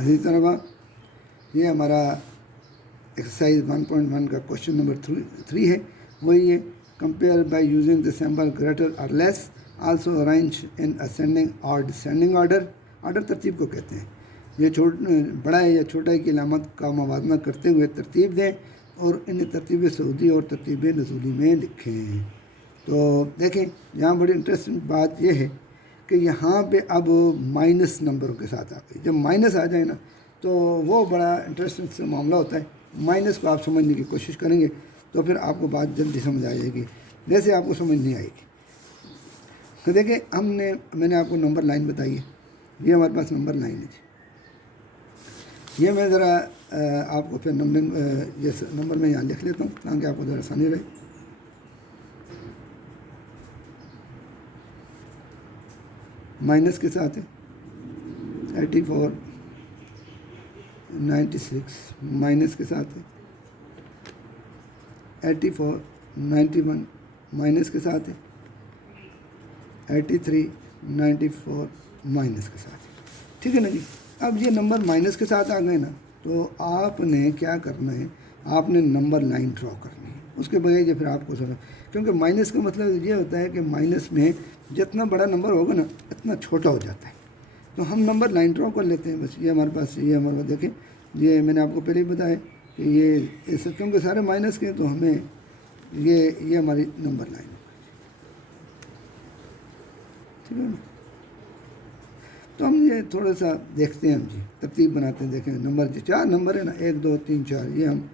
इसी तरह ये हमारा एक्सरसाइज 1.1 का क्वेश्चन नंबर 3 है, वही है compare by using the symbol greater और less, also arrange in ascending और डिसेंडिंग ऑर्डर। ऑर्डर तरतीब को कहते हैं। ये बड़ा है या छोटा है की अलामत का मवाजना करते हुए तरतीब दें और इन्हें तरतीब सऊदी और तरतीब नज़ूली में लिखें। तो देखें यहाँ बड़ी इंटरेस्टिंग बात यह है कि यहाँ पे अब माइनस नंबरों के साथ आ गई। जब माइनस आ जाए ना तो वो बड़ा इंटरेस्टिंग से मामला होता है। माइनस को आप समझने की कोशिश करेंगे तो फिर आपको बात जल्दी समझ आ जाएगी, जैसे आपको समझ नहीं आएगी। तो देखिए मैंने आपको नंबर लाइन बताई है, ये हमारे पास नंबर लाइन है। ये मैं ज़रा आपको फिर नंबर में यहाँ लिख लेता हूँ ताकि आपको ज़रा आसानी रहे। माइनस के साथ है 84, 96, माइनस के साथ है 84, 91, माइनस के साथ है 83, 94, माइनस के साथ है। ठीक है ना जी। अब ये नंबर माइनस के साथ आ गए ना तो आपने क्या करना है, आपने नंबर लाइन ड्रॉ करनी है। उसके बगैर ये फिर आपको समझ, क्योंकि माइनस का मतलब ये होता है कि माइनस में जितना बड़ा नंबर होगा ना इतना छोटा हो जाता है। तो हम नंबर लाइन ड्रॉ कर लेते हैं। बस ये हमारे पास देखें, ये मैंने आपको पहले ही बताया कि ये क्योंकि सारे माइनस के, तो हमें ये हमारी नंबर लाइन, ठीक है ना। तो हम ये थोड़ा सा देखते हैं, हम जी तरतीब बनाते हैं। देखें नंबर जो 4 नंबर है ना, 1 2 3 4, ये हम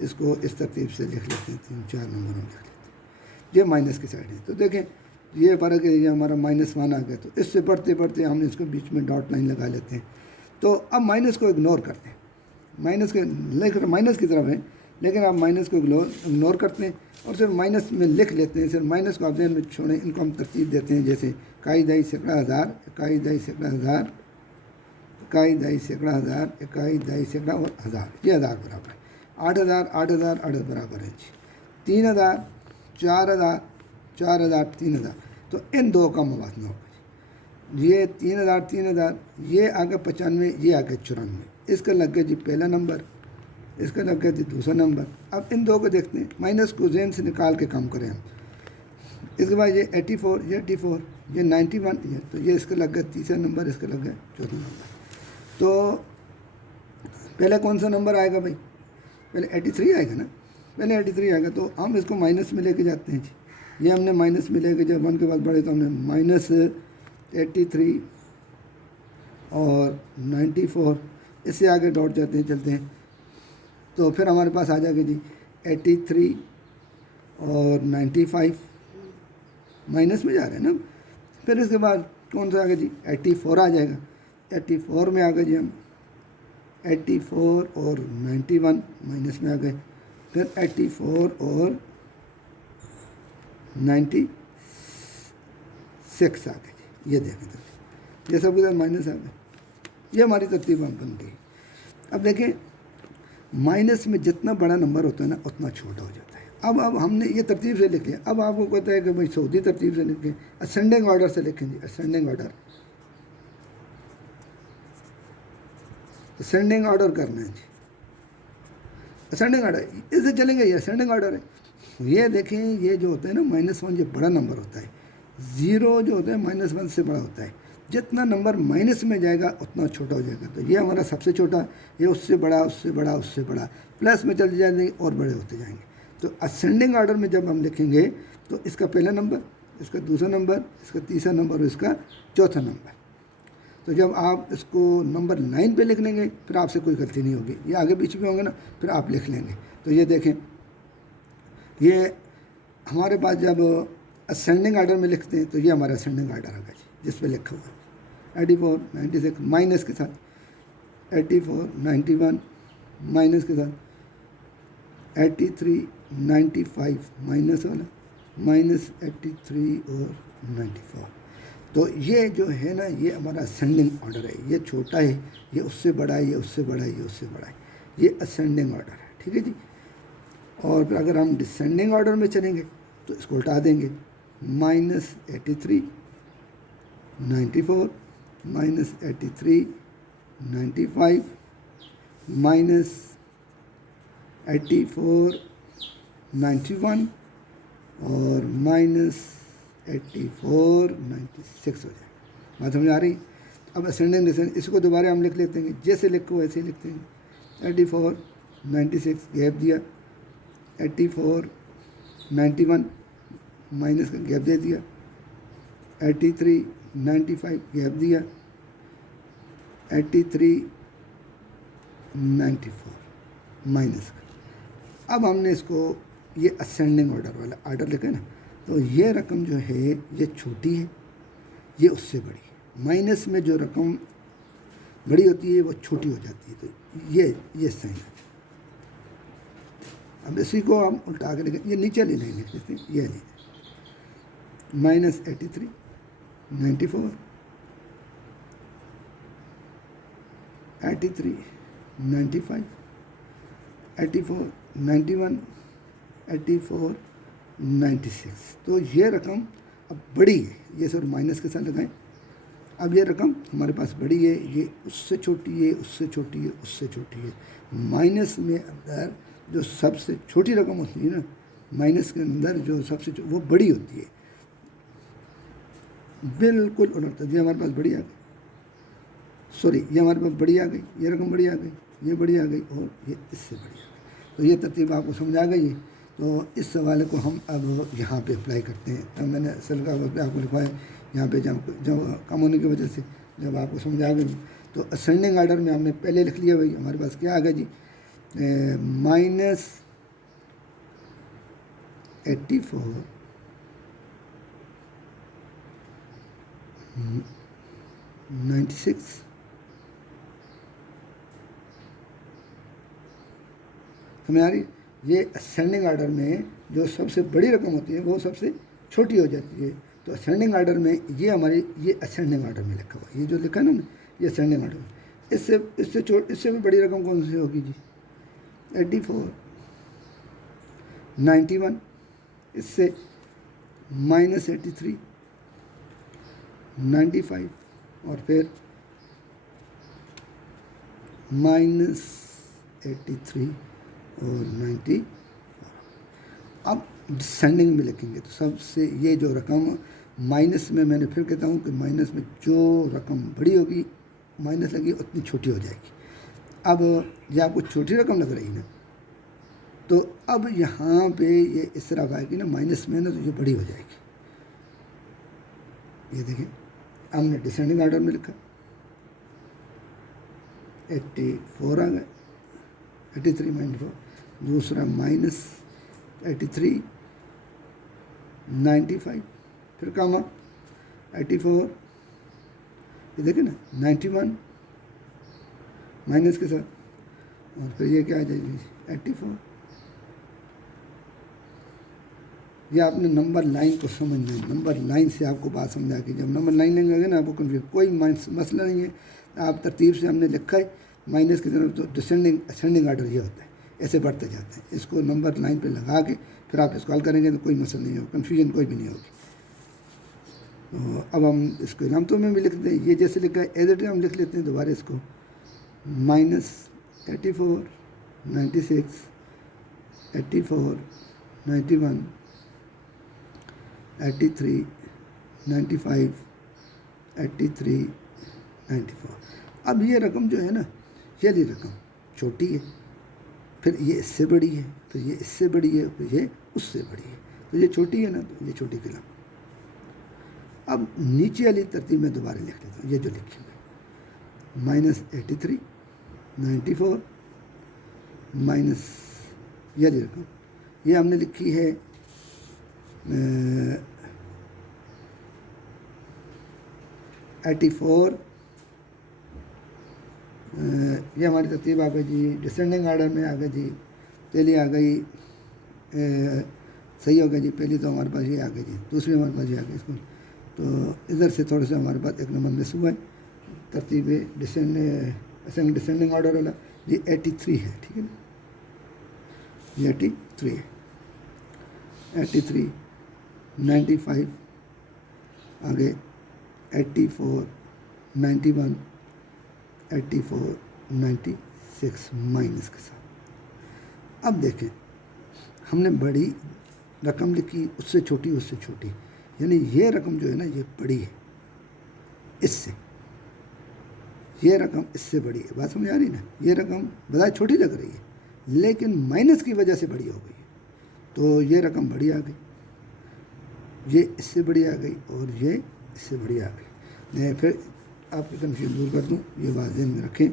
इसको इस तरतीब से लिख लेते हैं। 3 4 नंबर हम लिख लेते हैं। ये माइनस की साइड है। तो देखें ये फ़र्क है, ये हमारा -1 आ गया। तो इससे पढ़ते पढ़ते हम इसको बीच में डॉट लाइन लगा लेते हैं। तो अब माइनस को इग्नोर करते हैं, माइनस की तरफ है, लेकिन आप माइनस को इग्नोर करते हैं और सिर्फ माइनस में लिख लेते हैं। सिर्फ माइनस को आप ध्यान में छोड़ें, इनको हम तरतीब देते हैं जैसे इकाई दही सैकड़ा हज़ार, इकाई दही सैकड़ा हज़ार, इकाई दही सैकड़ा हज़ार, इकाई दही सैकड़ा और हज़ार। ये हज़ार बराबर है 8000, 8000, 8 बराबर है जी 3000, 4000, 4000, 3000। तो इन दो का मुवाजना होगा जी। ये 3000, 3000, ये आगे 95, ये आगे 94। इसका लग गया जी पहला नंबर, इसका लग गया जी दूसरा नंबर। अब इन दो को देखते हैं, माइनस को ज़हन से निकाल के कम करें हम। इसके बाद ये 84, ये 84, ये 91, ये तो ये इसका लग गया तीसरा नंबर, इसका लग गया चौथा नंबर। तो पहले कौन सा नंबर आएगा भाई? पहले 83 आएगा ना, पहले 83 आएगा। तो हम इसको माइनस में लेके जाते हैं जी। ये हमने माइनस में लेके, जब 1 के बाद बढ़े तो हमने -83 और 94, इससे आगे डॉट जाते हैं, चलते हैं। तो फिर हमारे पास आ जाएगा जी 83 और 95, माइनस में जा रहे हैं ना। फिर इसके बाद कौन सा आ गया जी? 84 आ जाएगा। 84 में आ गए जी हम, 84 और 91 माइनस में आ गए। फिर 84 और 96 आ गए जी। ये देखें तो ये सब के साथ माइनस आ गए। ये हमारी तरतीब बन गई। अब देखें माइनस में जितना बड़ा नंबर होता है ना उतना छोटा हो जाता है। अब हमने ये तरतीब से लिख लिया। अब आपको कहता है कि भाई सऊदी तरतीब से लिखें, असेंडिंग ऑर्डर से लिखें जी। असेंडिंग ऑर्डर, असेंडिंग ऑर्डर करना है जी। असेंडिंग ऑर्डर इससे चलेंगे, ये असेंडिंग ऑर्डर है। ये देखें, ये जो होता है ना -1, ये बड़ा नंबर होता है। 0 जो होता है -1 से बड़ा होता है। जितना नंबर माइनस में जाएगा उतना छोटा हो जाएगा। तो ये हमारा सबसे छोटा, ये उससे बड़ा, उससे बड़ा, उससे बड़ा, प्लस में चले जाएंगे और बड़े होते जाएंगे। तो असेंडिंग ऑर्डर में जब हम लिखेंगे तो इसका पहला नंबर, इसका दूसरा नंबर, इसका तीसरा नंबर और इसका चौथा नंबर। तो जब आप इसको नंबर लाइन पे लिख लेंगे फिर आपसे कोई गलती नहीं होगी। ये आगे पीछे भी होंगे ना, फिर आप लिख लेंगे। तो ये देखें, ये हमारे पास जब असेंडिंग ऑर्डर में लिखते हैं तो ये हमारा असेंडिंग ऑर्डर होगा जी, जिस पे लिखा हुआ है 84, 96 माइनस के साथ, 84, 91 माइनस के साथ, 83, 95 माइनस वाला, -83 और 94। तो ये जो है ना, ये हमारा असेंडिंग ऑर्डर है। ये छोटा है, ये उससे बड़ा है, ये उससे बड़ा है, ये उससे बड़ा है। ये असेंडिंग ऑर्डर है, ठीक है जी। और फिर अगर हम डिसेंडिंग ऑर्डर में चलेंगे तो इसको उल्टा देंगे, -83, 94, -83, 95 माइनस 84 91 और माइनस 84 96 हो जाए। बात समझ आ रही? अब असेंडिंग डिसेंडिंग इसको दोबारा हम लिख लेते हैं, जैसे लिखो वैसे ही लिखते हैं। 84 96 गैप दिया, 84 91 माइनस का गैप दे दिया, 83 95 गैप दिया, 83 94 माइनस का। अब हमने इसको ये असेंडिंग ऑर्डर वाला ऑर्डर लिखा ना, तो ये रकम जो है ये छोटी है, ये उससे बड़ी है। माइनस में जो रकम बड़ी होती है वो छोटी हो जाती है, तो ये साइन है। अब इसी को हम उल्टा के लिखें, ये नीचे ले लिख लेते हैं, ये ले माइनस 83 94 83 95 84 91 84 96। तो ये रकम अब बड़ी है, ये सर माइनस के साथ लगाएं। अब ये रकम हमारे पास बड़ी है, ये उससे छोटी है, उससे छोटी है, उससे छोटी है। माइनस में अंदर जो सबसे छोटी रकम होती है ना, माइनस के अंदर जो सबसे वो बड़ी होती है, बिल्कुल उलट। ये हमारे पास बड़ी आ गई, सॉरी ये हमारे पास बड़ी आ गई, ये रकम बड़ी आ गई, ये बड़ी आ गई और ये इससे बड़ी आ गई। तो ये तरतीब आपको समझ आ गई है। तो इस सवाल को हम अब यहाँ पे अप्लाई करते हैं। तब मैंने असल का आपको लिखवाया यहाँ पे, जब कम होने की वजह से जब आपको समझ आ गई। तो असेंडिंग आर्डर में हमने पहले लिख लिया भाई, हमारे पास क्या आ गया जी, माइनस 84 96 समझ आ रही? ये असेंडिंग आर्डर में जो सबसे बड़ी रकम होती है वो सबसे छोटी हो जाती है। तो असेंडिंग आर्डर में ये हमारी ये असेंडिंग आर्डर में लिखा हुआ है, ये जो लिखा है ना ये असेंडिंग आर्डर में। इससे भी बड़ी रकम कौन सी होगी जी, 84 91, इससे माइनस 83 95 और फिर माइनस 83 और 90। अब डिसेंडिंग में लिखेंगे तो सबसे ये जो रकम माइनस में, मैंने फिर कहता हूँ कि माइनस में जो रकम बड़ी होगी माइनस लगी उतनी छोटी हो जाएगी। अब ये आपको छोटी रकम लग रही है ना, तो अब यहाँ पे ये इस तरफ आएगी ना माइनस में ना, तो ये बड़ी हो जाएगी। ये देखिए हमने डिसेंडिंग ऑर्डर में लिखा, 84 आ गए, 83 94, दूसरा माइनस 83 95, फिर कामा 84, ये देखें ना 91 माइनस के साथ, और फिर ये क्या आ जाएगी 84। ये आपने नंबर लाइन को समझना है, नंबर लाइन से आपको बात समझा के, जब नंबर लाइन लेंगे ना आपको कन्फ्यूज कोई मसला नहीं है। आप तरतीब से हमने लिखा है माइनस की तरफ, तो डिसेंडिंग असेंडिंग आर्डर ये होता है, ऐसे बढ़ते जाते हैं। इसको नंबर लाइन पे लगा के फिर आप इसको हल करेंगे तो कोई मसला नहीं होगा, कन्फ्यूजन कोई भी नहीं होगी। तो अब हम इसको इलामतों में भी लिख दें, ये जैसे लिखा है एज इट हम लिख लेते हैं दोबारा इसको, माइनस 84 96 84 91 83 95 83 94। अब ये रकम जो है ना, ये रकम छोटी है, फिर ये इससे बड़ी है, फिर ये इससे बड़ी है, फिर ये उससे बड़ी है। तो ये छोटी है ना, तो ये छोटी फिल्म। अब नीचे वाली तरतीब में दोबारा लिख लेता हूँ, ये जो लिखी हुई माइनस 83 94 माइनस ये रकम, ये हमने लिखी है 84। ये हमारी तरतीब आ गई जी, डिसेंडिंग आर्डर में आ गई जी, पहली आ गई सही हो गया जी, पहली तो हमारे पास ये आ गई जी, दूसरी हमारे पास ये आ गई इसको। तो इधर से थोड़ा सा हमारे पास एक नंबर मिस हुआ है, तरतीब डिसेंडिंग ऑर्डर वाला ये 83 है, ठीक है ना, ये 83 है, 83 95 आगे 84 91 8496 مائنس کے ساتھ. اب دیکھیں ہم نے بڑی رقم لکھی، اس سے چھوٹی، اس سے چھوٹی، یعنی یہ رقم جو ہے نا یہ بڑی ہے اس سے، یہ رقم اس سے بڑی ہے. بات سمجھ آ رہی نا؟ یہ رقم بظاہر چھوٹی لگ رہی ہے لیکن مائنس کی وجہ سے بڑی ہو گئی ہے. تو یہ رقم بڑی آ گئی، یہ اس سے بڑی آ گئی اور یہ اس سے بڑی آ گئی. میں پھر آپ کی کنفیوژن دور کر دوں، یہ بات ذہن میں رکھیں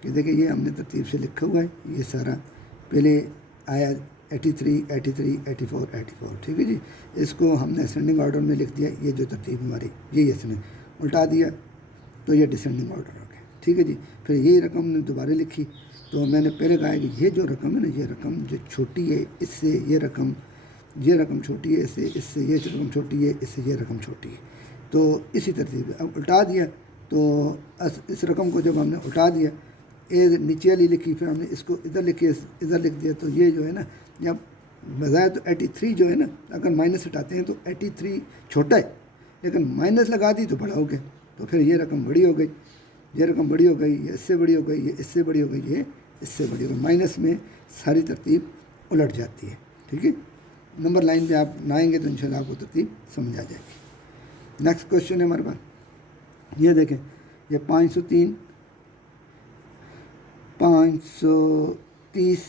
کہ دیکھیں یہ ہم نے ترتیب سے لکھا ہوا ہے. یہ سارا پہلے آیا 83 83 84 84، ٹھیک ہے جی. اس کو ہم نے اسینڈنگ آرڈر میں لکھ دیا. یہ جو ترتیب ہماری یہ اس نے الٹا دیا تو یہ ڈسینڈنگ آرڈر ہو گیا، ٹھیک ہے جی. پھر یہ رقم نے دوبارہ لکھی تو میں نے پہلے کہا کہ یہ جو رقم ہے نا، یہ رقم جو چھوٹی ہے اس سے یہ رقم چھوٹی ہے، اس سے یہ رقم چھوٹی ہے، اس سے یہ رقم چھوٹی ہے. تو اسی ترتیب اب الٹا دیا تو اس رقم کو جب ہم نے الٹا دیا، نیچے والی لکھی، پھر ہم نے اس کو ادھر لکھ دیا. تو یہ جو ہے نا، جب بظاہر تو 83 جو ہے نا، اگر مائنس ہٹاتے ہیں تو 83 چھوٹا ہے لیکن مائنس لگا دی تو بڑا ہو گیا. تو پھر یہ رقم بڑی ہو گئی، یہ رقم بڑی ہو گئی، یہ اس سے بڑی ہو گئی، یہ اس سے بڑی ہو گئی، یہ اس سے بڑی ہو گئی. مائنس میں ساری ترتیب الٹ جاتی ہے، ٹھیک ہے. نمبر لائن پہ آپ نہ آئیں گے تو انشاءاللہ آپ کو ترتیب سمجھ آ جائے گی. نیکسٹ کوشچن ہے ہمارے پاس، یہ دیکھیں یہ 503 530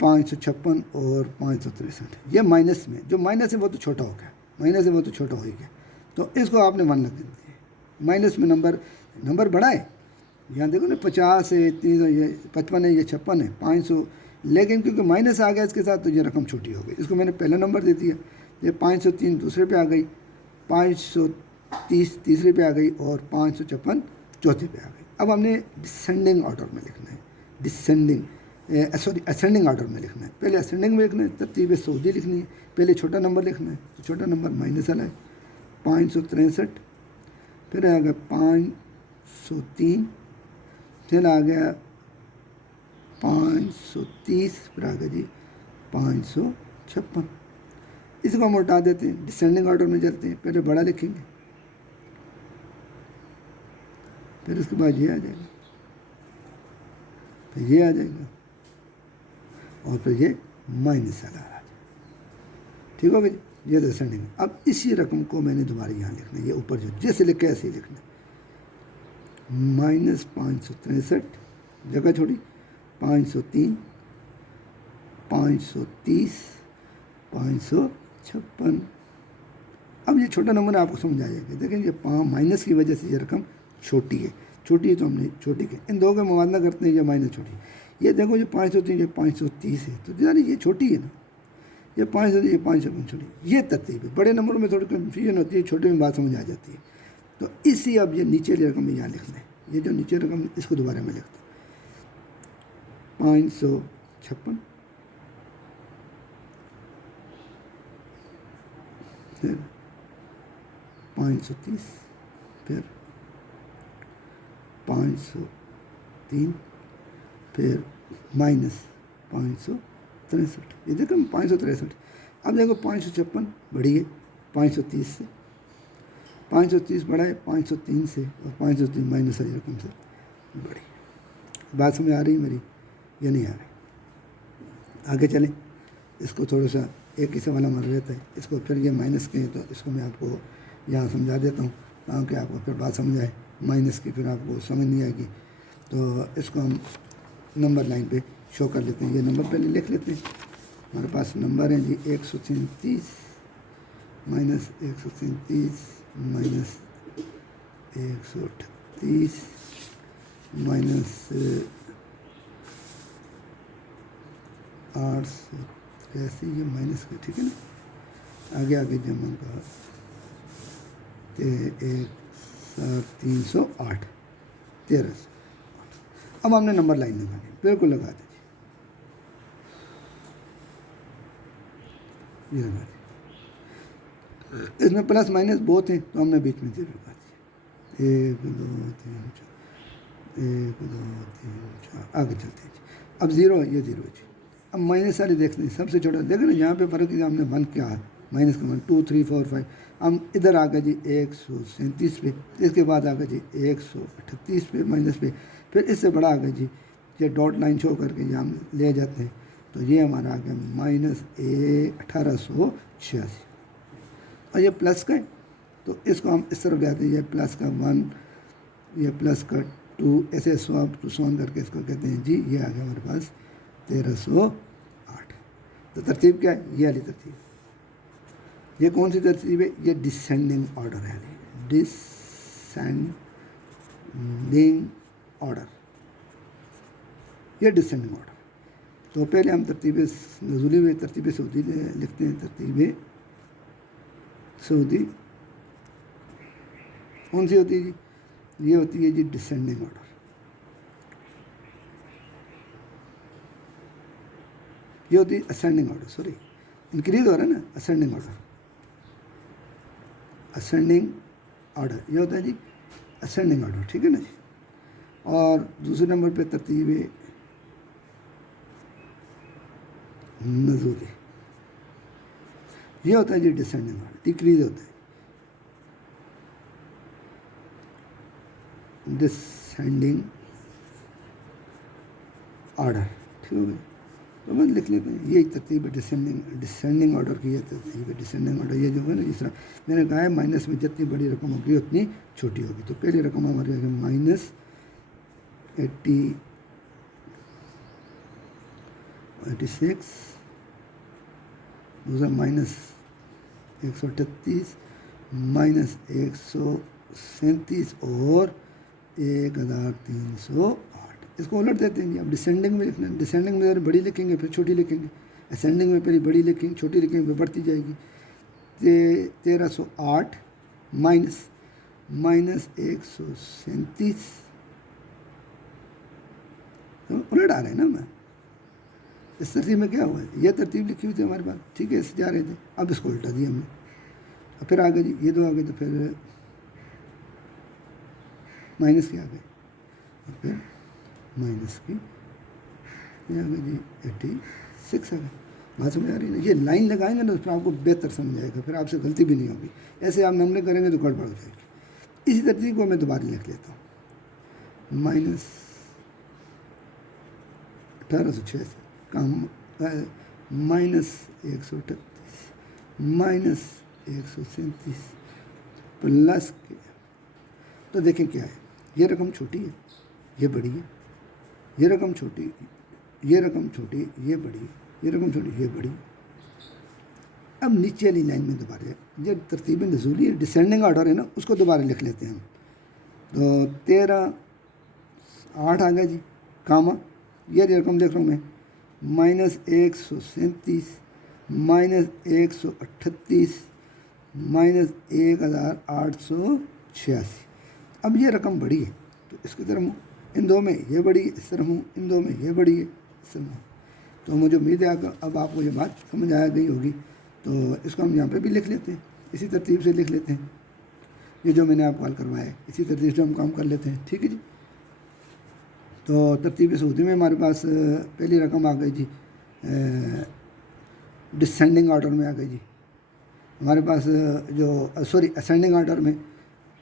556 اور 563. یہ مائنس میں، جو مائنس ہے وہ تو چھوٹا ہو گیا، مائنس ہے وہ تو چھوٹا ہو ہی گیا. تو اس کو آپ نے 1 لگ دیتے ہیں. مائنس میں نمبر بڑا ہے، یہاں دیکھو نا 50 ہے، 300، یہ 55 ہے، یہ 56 ہے، 500، لیکن کیونکہ مائنس آ گیا اس کے ساتھ تو یہ رقم چھوٹی ہو گئی. اس کو میں نے پہلا نمبر دے دیا. یہ 503 دوسرے پہ آ گئی، 530 تیسرے پہ آ گئی اور 556 چوتھے پہ آ گئی. اب ہم نے ڈسینڈنگ آرڈر میں لکھنا ہے، اسینڈنگ آرڈر میں لکھنا ہے. پہلے اسینڈنگ میں لکھنا ہے، ترتیب سعودی لکھنی ہے. پہلے چھوٹا نمبر لکھنا ہے، تو چھوٹا نمبر مائنس والا ہے 563، پھر آ گیا 503، پھر آ گیا 530، پھر آ گیا جی 556. اس کو ہم الٹا دیتے ہیں، ڈسینڈنگ آرڈر میں چلتے ہیں. پہلے بڑا لکھیں گے، پھر اس کے بعد یہ آ جائے گا، پھر یہ آ جائے گا اور پھر یہ مائنس والا آ جائے گا. ٹھیک ہوگا جی. یہ ڈسینڈنگ. اب اسی رقم کو میں نے دوبارہ یہاں لکھنا ہے، یہ اوپر جو جیسے لکھے ایسے ہی لکھنا ہے. -563 جگہ چھوڑی، 503 530 556. اب یہ چھوٹا نمبر آپ کو سمجھ آ جائے گا. دیکھیں یہ مائنس کی وجہ سے یہ رقم چھوٹی ہے تو ہم نے چھوٹی کی، ان دو کا موازنہ کرتے ہیں. یہ مائنس چھوٹی، یہ دیکھو جو 503 یہ 530 ہے، تو یعنی یہ چھوٹی ہے نا، یہ 500 یہ 556 چھوٹی. یہ ترتیب ہے. بڑے نمبروں میں تھوڑی کنفیوژن ہوتی ہے، چھوٹے میں بات سمجھ آ جاتی ہے. تو اسی اب یہ نیچے والی رقم یہاں لکھنا ہے. یہ جو نیچے رقم اس کو دوبارہ میں لکھتا ہوں، 556، پھر 530، پھر 503، پھر -563. یہ دیکھو 563. اب دیکھو 556 بڑی ہے 530 سے، 530 بڑا ہے 503 سے، اور 503 مائنس والی رقم سے بڑی. بات سمجھ آ رہی ہے میری یا نہیں آ رہی؟ آگے چلیں. اس کو تھوڑا سا ایک ہی سوال ہمارا رہتا ہے، اس کو پھر یہ مائنس کے تو اس کو میں آپ کو یہاں سمجھا دیتا ہوں تاکہ آپ کو پھر بات سمجھ آئے. مائنس کی پھر آپ کو سمجھ نہیں آئے گی. تو اس کو ہم نمبر لائن پہ شو کر لیتے ہیں. یہ نمبر پہلے لکھ لیتے ہیں. ہمارے پاس نمبر ہیں جی 137 -137 -138 -883. یہ مائنس کا، ٹھیک ہے نا. آگے جمع کا 1308 1300. اب ہم نے نمبر لائن لگانی، بالکل لگا دیجیے. یہ لگا دیجیے. اس میں پلس مائنس بہت ہیں تو ہم نے بیچ میں 0 لگا دیا. 1 2 3 4 1 2 3 4. آگے چلتے ہیں. اب 0 یہ 0 جی. اب مائنس والے دیکھتے ہیں، سب سے چھوٹا دیکھیں نا، یہاں پہ فرق ہم نے 1 کیا ہے، مائنس کا 2 3 4 5. ہم ادھر آ گئے جی 137 پہ. اس کے بعد آ گئے جی 138 پہ مائنس پہ. پھر اس سے بڑا آ گیا جی یہ ڈاٹ لائن شو کر کے یہاں ہم لے جاتے ہیں تو یہ ہمارا آ گیا -1886. اور یہ پلس کا ہے تو اس کو ہم اس طرف لے آتے ہیں. یہ پلس کا 1 یہ پلس کا 2 ایسے سواپ سون کر کے اس کو کہتے ہیں جی یہ آ گیا ہمارے پاس 1308. تو ترتیب کیا ہے؟ یہ والی ترتیب. یہ کون سی ترتیب ہے؟ یہ ڈسینڈنگ آرڈر ہے. ڈسینڈنگ آرڈر یہ ڈسینڈنگ آرڈر. تو پہلے ہم ترتیب نزولی میں ترتیب سعودی لکھتے ہیں. ترتیب سعودی کون سی ہوتی ہے جی؟ یہ ہوتی ہے جی ڈسینڈنگ آرڈر. یہ ہوتی ہے اسینڈنگ آرڈر. سوری انکریز ہو رہا ہے نا. اسینڈنگ آرڈر یہ ہوتا ہے جی اسینڈنگ آرڈر. ٹھیک ہے نا جی. اور دوسرے نمبر پہ ترتیب نزولی یہ ہوتا ہے جی ڈسینڈنگ آرڈر. ڈیکریز ہوتا ہے ڈسینڈنگ آرڈر. ٹھیک ہو گیا. تو بس لکھ لیتے ہیں یہ ترتیب ہے ڈسینڈنگ آرڈر کی. یہ ترتیب ہے ڈسینڈنگ آرڈر. یہ جو ہے نا جس طرح میں نے کہا ہے مائنس میں جتنی بڑی رقم ہوگی اتنی چھوٹی ہوگی. تو پہلی رقم ہماری ہوگی -86 دوسرا -138 -137 اور 1308. اس کو الٹ دیتے ہیں جی. اب ڈسینڈنگ میں لکھنا ہے. ڈسینڈنگ میں بڑی لکھیں گے پھر چھوٹی لکھیں گے. اسینڈنگ میں پہلے بڑی لکھیں گے چھوٹی لکھیں گے پھر بڑھتی جائے گی. 1308 -137 الٹ آ رہے ہیں نا. میں اس ترتیب میں کیا ہوا ہے؟ یہ ترتیب لکھی ہوئی تھی ہمارے پاس. ٹھیک ہے اس سے جا رہے تھے. اب اس کو الٹا دیا ہم نے. اور پھر آگے جی یہ دو آگے تو پھر مائنس کے آگے اور پھر مائنس کی یہ آگے جی 86 آگے. بات سمجھ آ رہی ہے نا. یہ لائن لگائیں گے نا تو پھر آپ کو بہتر سمجھ آئے گا. پھر آپ سے غلطی بھی نہیں ہوگی. ایسے آپ نمبر کریں گے تو گڑبڑ ہو جائے گی. اسی ترتیب کو میں دوبارہ لکھ لیتا ہوں. -1886 کام -138 -137 پلس کے. تو دیکھیں کیا ہے. یہ رقم چھوٹی ہے یہ بڑی ہے. یہ رقم چھوٹی یہ رقم چھوٹی یہ بڑی ہے. یہ رقم چھوٹی یہ بڑی. اب نیچے والی لائن میں دوبارہ یہ ترتیب نزولی ہے ڈسینڈنگ آرڈر ہے نا اس کو دوبارہ لکھ لیتے ہیں ہم. تو 1308 آ گیا جی کاما یہ رقم دیکھ رہا ہوں میں -137 -138 -1886. اب یہ رقم بڑی ہے تو اس کی طرف ان دو میں یہ بڑی ہے اس طرف ہوں ان دو میں یہ بڑی ہے اس طرف ہوں. تو مجھے امید ہے اب آپ کو یہ بات سمجھ آ گئی ہوگی. تو اس کو ہم یہاں پہ بھی لکھ لیتے ہیں. اسی ترتیب سے لکھ لیتے ہیں. یہ جو میں نے آپ کو حل کروایا ہے اسی ترتیب سے ہم کام کر لیتے ہیں. ٹھیک ہے جی. تو ترتیب سعودی میں ہمارے پاس پہلی رقم آ گئی جی ڈسینڈنگ آرڈر میں آ گئی جی ہمارے پاس جو اسینڈنگ آرڈر میں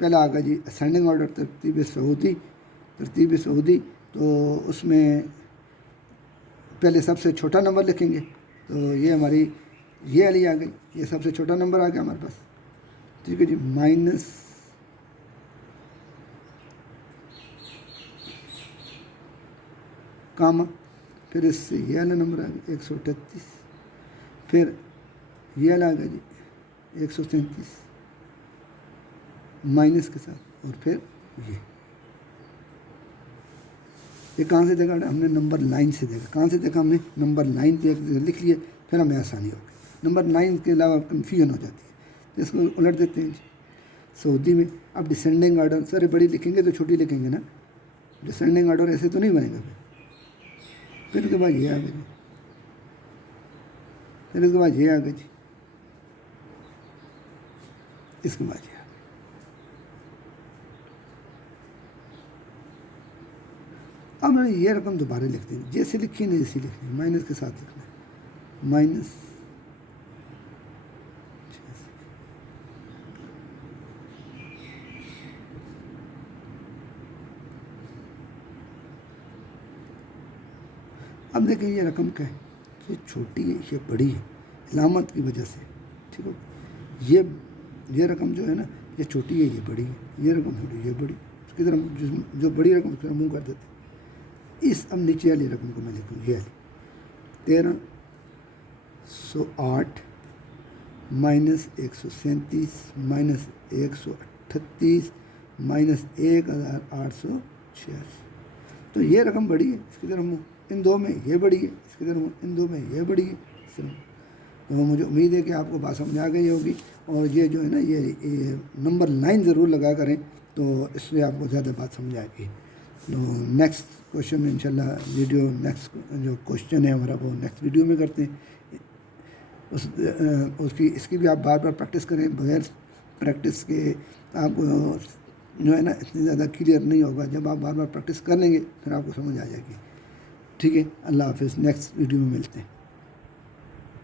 پہلا آ گیا جی اسینڈنگ آرڈر ترتیب سعودی. تو اس میں پہلے سب سے چھوٹا نمبر لکھیں گے. تو یہ ہماری یہ والی آ گئی. یہ سب سے چھوٹا نمبر آ گیا ہمارے پاس. ٹھیک ہے جی. مائنس کاما پھر اس سے یہ والا نمبر آ گیا 138 پھر یہ والا آ گیا جی 137 مائنس کے ساتھ اور پھر یہ کہاں سے دیکھا ہم نے نمبر 9 سے دیکھا. کہاں سے دیکھا ہم نے نمبر 9 لکھ لیے. پھر ہمیں آسانی ہوگی. نمبر 9 کے علاوہ کنفیوژن ہو جاتی ہے تو اس کو الٹ دیتے ہیں جی سعودی میں. اب ڈسینڈنگ آرڈر سارے بڑی لکھیں گے تو چھوٹی لکھیں گے نا. ڈسینڈنگ آرڈر ایسے تو نہیں بنے گا. پھر اس کے بعد یہ آ گیا جی. پھر اس کے بعد یہ آ گیا جی. اس کے بعد یہ اب میں نے یہ رقم دوبارہ لکھ دی جیسے لکھی نا جیسی لکھنی مائنس کے ساتھ لکھنا ہے. مائنس अब देखें ये रकम क्या है, ये छोटी है, ये बड़ी है, इलामत की वजह से, ठीक है। ये रकम जो है ना, ये छोटी है, ये बड़ी है, ये रकम छोटी, ये बड़ी, उसकी तरफ जो बड़ी रकम उसकी तरफ मुँह कर देते। इस अब नीचे वाली रकम को मैं लिखूँ, ये वाली 1308 माइनस 137 माइनस 138 माइनस 1886। तो ये रकम बड़ी है, इसकी तरफ मुँह, इन दो में ये बड़ी है, इसकी तरफ मुँह, इन दो में ये बड़ी है, इस तरफ। तो मुझे उम्मीद है कि आपको बात समझ आ गई होगी। और ये जो है ना, ये नंबर 9 ज़रूर लगा करें, तो इससे आपको ज़्यादा बात समझ आएगी। तो नेक्स्ट क्वेश्चन में इंशाल्लाह वीडियो, नेक्स्ट जो क्वेश्चन है हमारा वो नेक्स्ट वीडियो में करते हैं। इसकी भी आप बार बार प्रैक्टिस करें, बगैर प्रैक्टिस के आपको जो है ना इतनी ज़्यादा क्लियर नहीं होगा। जब आप बार बार प्रैक्टिस कर लेंगे फिर आपको समझ आ जाएगी। ठीक है, अल्लाह हाफिज़, नेक्स्ट वीडियो में मिलते हैं।